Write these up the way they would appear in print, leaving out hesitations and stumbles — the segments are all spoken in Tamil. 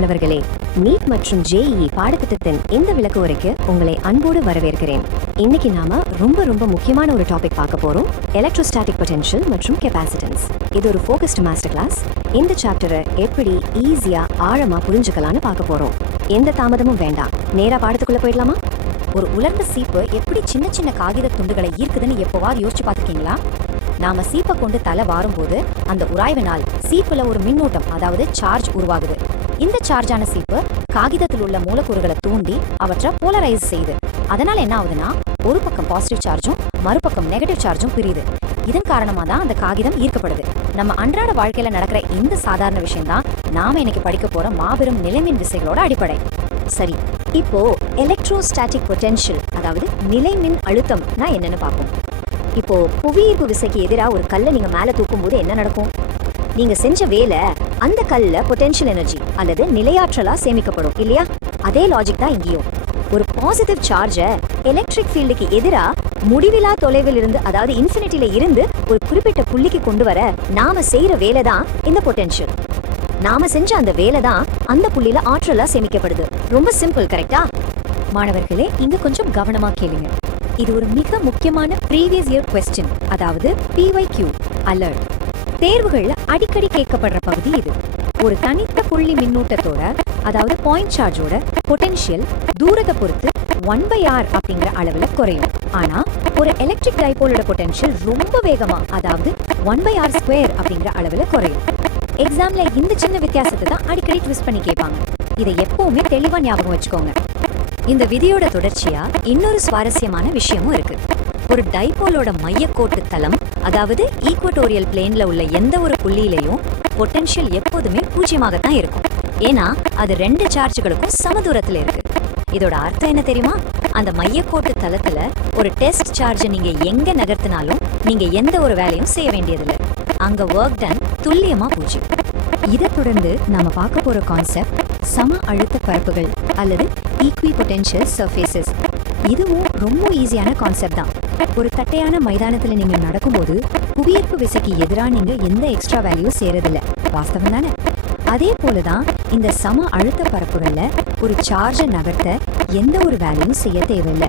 மாணவர்களே, நீட் மற்றும் ஜேஇஇ பாடத்திட்டத்தின் இந்த விளக்கு உரைக்கு உங்களை அன்போடு வரவேற்கிறேன். இன்னைக்கு நாம ரொம்ப முக்கியமான ஒரு டாபிக் பார்க்க போறோம். எலக்ட்ரோஸ்டாட்டிக் பொட்டென்ஷியல் மற்றும் கெபாசிட்டன்ஸ். இது ஒரு ஃபோகஸ்டு மாஸ்டர் கிளாஸ். இந்த சாப்டரை எப்படி ஈஸியா ஆழமா புரிஞ்சுக்கலாம்னு பார்க்க போறோம். எந்த தாமதமும் வேண்டாம், நேரா பாடத்துக்குள்ள போயிடலாமா? ஒரு உலர்ந்த சீப்பு எப்படி சின்ன சின்ன காகித துண்டுகளை ஈர்க்குதுன்னு எப்போவாது யோசிச்சு பார்த்துருக்கீங்களா? நாம சீப்பை கொண்டு தலை வாரும்போது அந்த உராய்வினால் சீப்புல ஒரு மின்னோட்டம், அதாவது சார்ஜ் உருவாகுது. இந்த சார்ஜான சீப்பு காகிதத்தில் உள்ள மூலக்கூறுகளை தூண்டி அவற்றை போலரைஸ் செய்யுது. அதனால என்ன ஆகுதுன்னா, ஒரு பக்கம் பாசிட்டிவ் சார்ஜும் மறுபக்கம் நெகட்டிவ் சார்ஜும் பிரியுது. இதன் காரணமா தான் அந்த காகிதம் ஈர்க்கப்படுது. நம்ம அன்றாட வாழ்க்கையில நடக்கிற இந்த சாதாரண விஷயம் தான் நாம இன்னைக்கு படிக்க போற மாபெரும் நிலைமின் விசைகளோட அடிப்படை. சரி, இப்போ எலக்ட்ரோஸ்டாட்டிக் பொட்டென்ஷியல், அதாவது நிலைமின் அழுத்தம்னா என்னன்னு பார்ப்போம். இப்போ புவியீர்ப்பு விசைக்கு எதிராக ஒரு கல்லை நீங்க மேல தூக்கும் போது என்ன நடக்கும்? நீங்க செஞ்ச வேலை அந்த கல்ல பொட்டென்ஷியல் எனர்ஜி அல்லது நிலையாற்றலா சேமிக்கப்படும் இல்லையா? அதே லாஜிக் தான் இங்கேயும். ஒரு பாசிட்டிவ் சார்ஜை எலக்ட்ரிக் ஃபீல்டுக்கு எதிராக முடிவிலா தொலைவில் இருந்து, அதாவது இன்ஃபினிட்டில இருந்து ஒரு குறிப்பிட்ட புள்ளிக்கு கொண்டு வர நாம செய்யற வேலை தான் இந்த பொட்டென்ஷியல். நாம செஞ்ச அந்த வேலை தான் அந்த புள்ளியில ஆற்றலா சேமிக்கப்படுது. ரொம்ப சிம்பிள், கரெக்டா? மாணவர்களே, இங்க கொஞ்சம் கவனமா கேளுங்க. இது ஒரு மிக முக்கியமான ப்ரீவியஸ் இயர் கொஸ்டின், அதாவது PYQ அலர்ட். தேர்வுகள்ல அடிக்கடி கேட்கப்படுற பகுதி இது. ஒரு தனித்த புள்ளி மின்னூட்டத்தோட, அதாவது பாயிண்ட் சார்ஜோட பொட்டென்ஷியல் தூரத்தை பொறுத்து 1/r அப்படிங்கிற அளவுல குறையும். ஆனா ஒரு எலக்ட்ரிக் டைபோலோட பொட்டென்ஷியல் ரொம்ப வேகமா, அதாவது 1/r² அப்படிங்கிற அளவுல குறையும். எக்ஸாம்ல இந்த சின்ன வித்தியாசத்தை தான் அடிக்கடி ட்விஸ்ட் பண்ணி கேட்பாங்க. இதை எப்பவுமே தெளிவா ஞாபகம் வச்சுக்கோங்க. இந்த விதியோட தொடர்ச்சியா இன்னொரு சுவாரஸ்யமான விஷயமும் இருக்கு. ஒரு டைபோலோட மையக்கோட்டு தளம், அதாவது ஈக்வட்டோரியல் பிளேன்ல உள்ள எந்த ஒரு புள்ளியிலையும் பொட்டென்ஷியல் எப்போதுமே பூஜ்யமாகத்தான் இருக்கும். ஏன்னா அது ரெண்டு சார்ஜுகளுக்கும் சமதூரத்துல இருக்கு. இதோட அர்த்தம் என்ன தெரியுமா? அந்த மையக்கோட்டு தளத்துல ஒரு டெஸ்ட் சார்ஜை நீங்க எங்க நகர்த்தினாலும் நீங்க எந்த ஒரு வேலையும் செய்ய வேண்டியதில்லை. அங்க ஒர்க் டன் துல்லியமா பூஜ்யம். இதை தொடர்ந்து நாம பார்க்க போற கான்செப்ட் சம அழுத்த பரப்புகள் அல்லது ஈக்வி பொட்டென்ஷியல் சர்ஃபேசஸ். இதுவும் ரொம்ப ஈஸியான கான்செப்ட் தான். ஒரு தட்டையான மைதானத்துல நீங்க நடக்கும்போது புவியீர்ப்பு விசைக்கு எதிராக நீங்க எந்த எக்ஸ்ட்ரா வேல்யூ சேரதில்லை. வாஸ்தவம் தானே? அதே போலதான் இந்த சம அழுத்த பரப்புகள்ல ஒரு சார்ஜை நகர்த்த எந்த ஒரு வேலையும் செய்ய தேவையில்லை.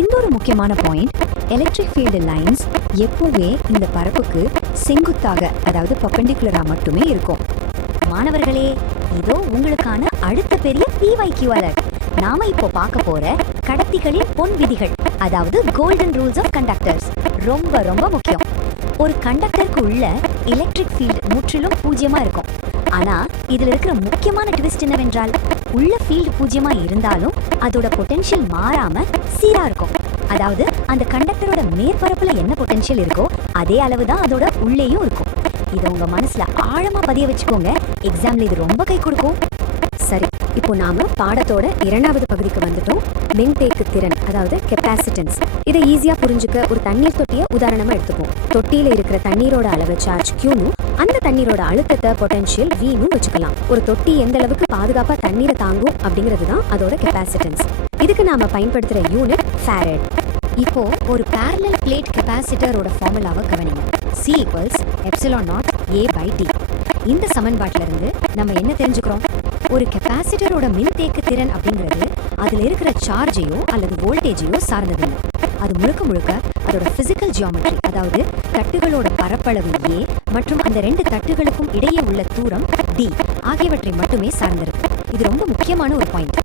இன்னொரு முக்கியமான பாயிண்ட், எலக்ட்ரிக் ஃபீல்டு லைன்ஸ் எப்பவுமே இந்த பரப்புக்கு செங்குத்தாக, அதாவது பர்பெண்டிகுலரா மட்டுமே இருக்கும். மாணவர்களே, இதோ உங்களுக்கான அடுத்த பெரிய PYQ அலர்ட். நாம இப்போ பார்க்க போற கடத்திகளின் பொன் விதிகள், அதாவது கோல்டன் ரூல்ஸ் ஆஃப் கண்டக்டர்ஸ் ரொம்ப முக்கியம். ஒரு கண்டக்டருக்கு உள்ள எலக்ட்ரிக் ஃபீல்டு முற்றிலும் பூஜ்யமா இருக்கும். ஆனா இதுல இருக்கிற முக்கியமான ட்விஸ்ட் என்னவென்றால், உள்ள ஃபீல்டு பூஜ்யமா இருந்தாலும் அதோட பொட்டென்ஷியல் மாறாம சீரா இருக்கும். அதாவது அந்த கண்டக்டரோட மேற்பரப்புல என்ன பொட்டென்ஷியல் இருக்கோ அதே அளவு தான் அதோட உள்ளேயும் இருக்கும். இதை உங்க மனசுல ஆழமா பதிய வச்சுக்கோங்க. எக்ஸாம்ல இது ரொம்ப கை கொடுக்கும். சரி, இப்போ நாம பாடத்தோட இரண்டாவது பகுதிக்கு வந்துட்டோம். மின்தேக்கு திறன், அதாவது கெப்பாசிட்டன்ஸ். இதை ஈஸியா புரிஞ்சுக்க ஒரு தண்ணீர் தொட்டியை உதாரணமா எடுத்துப்போம். தொட்டியில இருக்கிற தண்ணீரோட அளவு சார்ஜ் Qனும் அந்த தண்ணீரோட அழுத்தத்தை பொட்டென்ஷியல் Vனும் வச்சுக்கலாம். ஒரு தொட்டி எந்த அளவுக்கு பாதுகாப்பா தண்ணீரை தாங்கும் அப்படிங்கிறது தான் அதோட கெப்பாசிட்டன்ஸ். இதுக்கு நாம பயன்படுத்துற யூனிட் ஃபாரட். இப்போ ஒரு parallel plate கெபாசிட்டரோட ஃபார்முலாவை கவனிங்க. C = ε0A/d. இந்த சமன்பாட்டில இருந்து நம்ம என்ன தெரிஞ்சுக்கிறோம்? ஒரு கெபாசிட்டரோட மின்தேக்கு திறன் அப்படிங்கிறது அதுல இருக்கிற சார்ஜையோ அல்லது வோல்டேஜையோ சார்ந்ததில்லை. அது முழுக்க அதோட பிசிக்கல் ஜியோமெட்ரி, அதாவது தட்டுகளோட பரப்பளவு A மற்றும் அந்த ரெண்டு தட்டுகளுக்கும் இடையே உள்ள தூரம் D ஆகியவற்றை மட்டுமே சார்ந்திருக்கு. இது ரொம்ப முக்கியமான ஒரு பாயிண்ட்.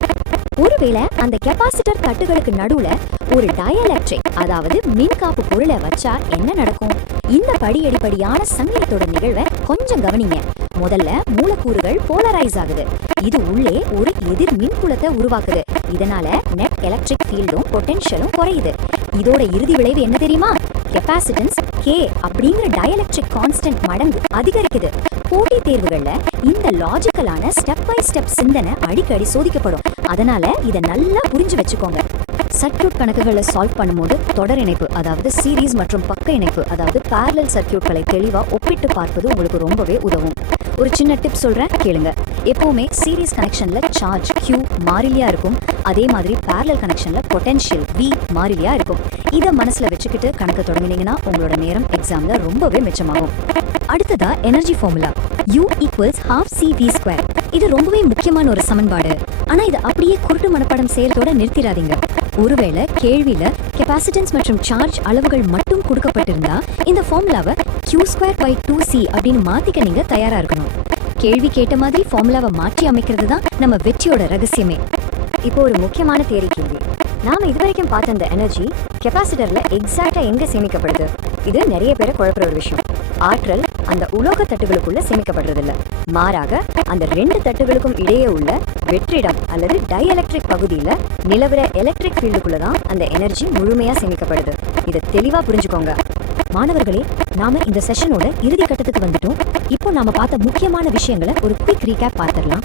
ஒருவேளை அந்த கெபாசிட்டர் தட்டுகளுக்கு நடுவுல ஒரு டயலெக்ட்ரிக், அதாவது மின்காப்பு பொருளை வச்சா என்ன நடக்கும்? இந்த படியடிப்படியான சங்கிலித்தோட நிகழ்வை கொஞ்சம் கவனிங்க. முதல்ல மூலக்கூறுகள் போலரைஸ் ஆகுது. இது உள்ளே ஒரு எதிர் மின்புலத்தை உருவாக்குது. இதனால நெட் எலக்ட்ரிக் ஃபீல்டும் பொட்டென்ஷியலும் குறையுது. இதோட இறுதி விளைவு என்ன தெரியுமா? கெபாசிட்டன்ஸ் K அப்படிங்கிற டயலெக்ட்ரிக் கான்ஸ்டன்ட் மடங்கு அதிகரிக்குது. போட்டி தேர்வுகள்ல இந்த லாஜிக்கலான ஸ்டெப் பை ஸ்டெப் சிந்தனை அடிக்கடி சோதிக்கப்படும். அதனால இதை நல்லா புரிஞ்சு வச்சுக்கோங்க. சர்க்யூட் கணக்குகளை சால்வ் பண்ணும்போது தொடர் இணைப்பு, அதாவது சீரீஸ் மற்றும் பக்க இணைப்பு, அதாவது parallel சர்க்யூட்களை தெளிவா ஒப்பிட்டு பார்ப்பது உங்களுக்கு ரொம்பவே உதவும். ஒரு சின்ன டிப் சொல்றேன், கேளுங்க. எப்பவுமே சீரிஸ் கனெக்ஷன்ல சார்ஜ் Q மாறிலியா இருக்கும், அதே மாதிரி parallel கனெக்ஷன்ல பொட்டன்ஷியல் V மாறிலியா இருக்கும். இதை மனசுல வச்சுக்கிட்டு கணக்கு தொடங்கினீங்கன்னா உங்களோட நேரம் எக்ஸாம்ல ரொம்பவே மிச்சமாகும். அடுத்ததா எனர்ஜி ஃபார்முலா U = ½ CV². இது ரொம்பவே முக்கியமான ஒரு சமன்பாடு. ஆனா இது அப்படியே குருட்டு மனப்பாடம் செயலத்தோட நிறுத்திடாதீங்க. ஒருவேளை கேள்வியில கெபாசிட்டன்ஸ் மற்றும் சார்ஜ் அளவுகள் மட்டும் கொடுக்கப்பட்டிருந்தா இந்த ஃபார்முலாவை Q²/2C அப்படின்னு மாத்திக்க நீங்க தயாரா இருக்கணும். கேள்வி கேட்ட மாதிரி ஃபார்முலாவை மாற்றி அமைக்கிறது தான் நம்ம வெற்றியோட ரகசியமே. இப்போ ஒரு முக்கியமான தியரி கேள்வி. நாம இதுவரைக்கும் பார்த்த அந்த எனர்ஜி கெபாசிட்டர்ல எக்ஸாக்டா எங்க சேமிக்கப்படுது? இது நிறைய பேரை குழப்புற ஒரு விஷயம். ஆற்றல் அந்த உலோக தட்டுகளுக்குள்ள சேமிக்கப்படுறதில்ல, மாறாக அந்த 2 தட்டுகளுக்கும் இடையே உள்ள வெற்றிடம் அல்லது டைஎலக்ட்ரிக் பகுதியில நிலவர எலக்ட்ரிக் ஃபீல்டுக்குள்ள தான் அந்த எனர்ஜி முழுமையா சேமிக்கப்படுது. இதை தெளிவா புரிஞ்சுக்கோங்க. மாணவர்களே, நாம இந்த செஷனோட இறுதி கட்டத்துக்கு வந்துட்டோம். இப்போ நாம பார்த்த முக்கியமான விஷயங்களை ஒரு குயிக் ரீகேப் பார்த்துடலாம்.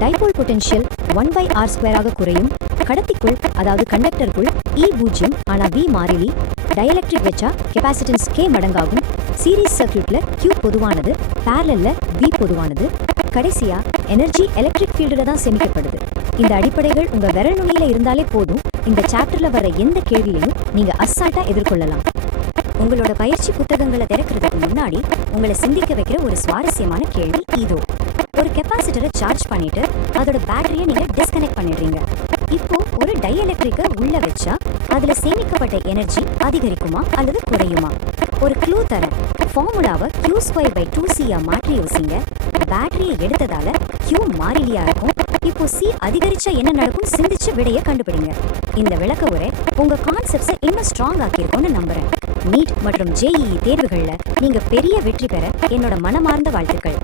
டைபோல் பொட்டன்ஷியல் 1/r² குறையும். கடத்திக்குள் அதாவது கண்டக்டருக்குள் E0 ஆனா V மாறிலி. டைஎலக்ட்ரிக் வச்சா கெபாசிட்டன்ஸ் K மடங்காகும். சீரிஸ் சர்க்யூட்ல Q பொதுவானது, parallelல V பொதுவானது. கடைசியா எனர்ஜி எலக்ட்ரிக் ஃபீல்டுல தான் சேமிக்கப்படுது. இந்த அடிப்படைகள் உங்க விரல் நுனியில இருந்தாலே போதும், இந்த சாப்டர்ல வர எந்த கேள்வியையும் நீங்க அசால்ட்டா எதிர்கொள்ளலாம். உங்களோட பயிற்சி புத்தகங்களை திறக்கிறதுக்கு முன்னாடி உங்களை சிந்திக்க வைக்கிற ஒரு சுவாரஸ்யமான கேள்வி இதோ. ஒரு கெபாசிட்டரை சார்ஜ் பண்ணிட்டு அதோட பேட்டரியை நீங்க டிஸ்கனெக்ட் பண்ணிடுறீங்க. இப்போ ஒரு டைஎலக்ட்ரிக்கை உள்ள வச்சா அதுல சேமிக்கப்பட்ட எனர்ஜி அதிகரிக்குமா அல்லது குறையுமா? ஒரு க்ளூ தரேன். ஃபார்முலாவை Q²/2C மாற்றி யோசிங்க. பேட்டரியை எடுத்ததால Q மாறிலியா இருக்கும். இப்போ C அதிகரிச்சா என்ன நடக்கும் சிந்திச்சு விடைய கண்டுபிடிங்க. இந்த விளக்க உரை உங்க கான்செப்ட்ஸை இன்னும் ஸ்ட்ராங் ஆக்கியிருக்கும்னு நம்புறேன். நீட் மற்றும் JEE தேர்வுகள்ல நீங்க பெரிய வெற்றி பெற என்னோட மனமார்ந்த வாழ்த்துக்கள்.